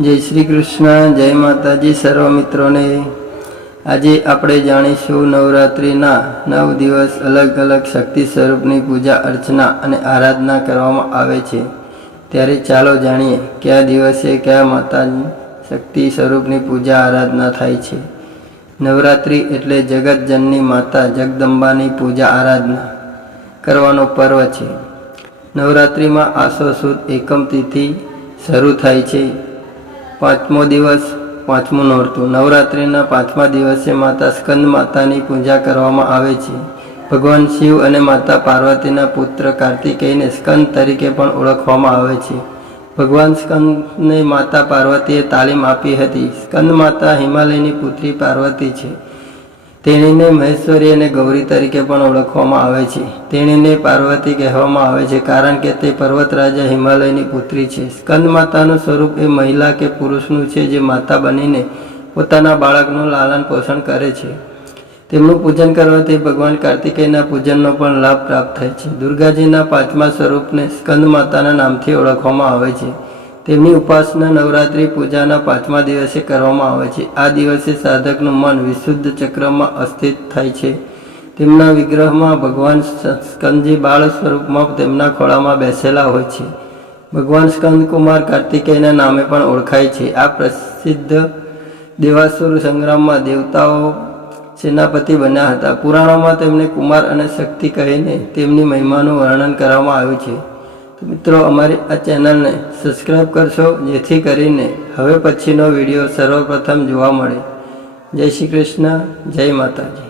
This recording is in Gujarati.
જય શ્રી કૃષ્ણ, જય માતાજી સર્વ મિત્રોને. આજે આપણે જાણીશું નવરાત્રિના નવ દિવસ અલગ અલગ શક્તિ સ્વરૂપની પૂજા, અર્ચના અને આરાધના કરવામાં આવે છે. ત્યારે ચાલો જાણીએ કયા દિવસે કયા માતા શક્તિ સ્વરૂપની પૂજા, આરાધના થાય છે. નવરાત્રિ એટલે જગતજનની માતા જગદંબાની પૂજા, આરાધના કરવાનો પર્વ છે. નવરાત્રિમાં આસો સુદ એકમ તિથિ શરૂ થાય છે. પાંચમો દિવસ, પાંચમું નોરતું નવરાત્રિના પાંચમા દિવસે માતા સ્કંદ માતાની પૂજા કરવામાં આવે છે. ભગવાન શિવ અને માતા પાર્વતીના પુત્ર કાર્તિકેયને સ્કંદ તરીકે પણ ઓળખવામાં આવે છે. ભગવાન સ્કંદને માતા પાર્વતીએ તાલીમ આપી હતી. સ્કંદ માતા હિમાલયની પુત્રી પાર્વતી છે. તેણીને મહેશ્વરી અને ગૌરી તરીકે પણ ઓળખવામાં આવે છે. તેણીને પાર્વતી કહેવામાં આવે છે કારણ કે તે પર્વત રાજા હિમાલયની પુત્રી છે. સ્કંદ માતાનું સ્વરૂપ એ મહિલા કે પુરુષનું છે જે માતા બનીને પોતાના બાળકનું લાલન પોષણ કરે છે. તેમનું પૂજન કરવાથી ભગવાન કાર્તિકેયના પૂજનનો પણ લાભ પ્રાપ્ત થાય છે. દુર્ગાજીના પાંચમા સ્વરૂપને સ્કંદ માતાના નામથી ઓળખવામાં આવે છે. તેમની ઉપાસના નવરાત્રિ પૂજાના પાંચમા દિવસે કરવામાં આવે છે. આ દિવસે સાધકનું મન વિશુદ્ધ ચક્રમાં અસ્થિત થાય છે. તેમના વિગ્રહમાં ભગવાન સ્કંદજી બાળ સ્વરૂપમાં તેમના ખોળામાં બેસેલા હોય છે. ભગવાન સ્કંદ કુમાર કાર્તિકેયના નામે પણ ઓળખાય છે. આ પ્રસિદ્ધ દેવાસુર સંગ્રામમાં દેવતાઓ સેનાપતિ બન્યા હતા. પુરાણોમાં તેમને કુમાર અને શક્તિ કહીને તેમની મહિમાનું વર્ણન કરવામાં આવ્યું છે. મિત્રો અમારી આ ચેનલને સબસ્ક્રાઈબ કરશો, જેથી કરીને હવે પછીનો વીડિયો સર્વપ્રથમ જોવા મળે. જય શ્રી કૃષ્ણ, જય માતાજી.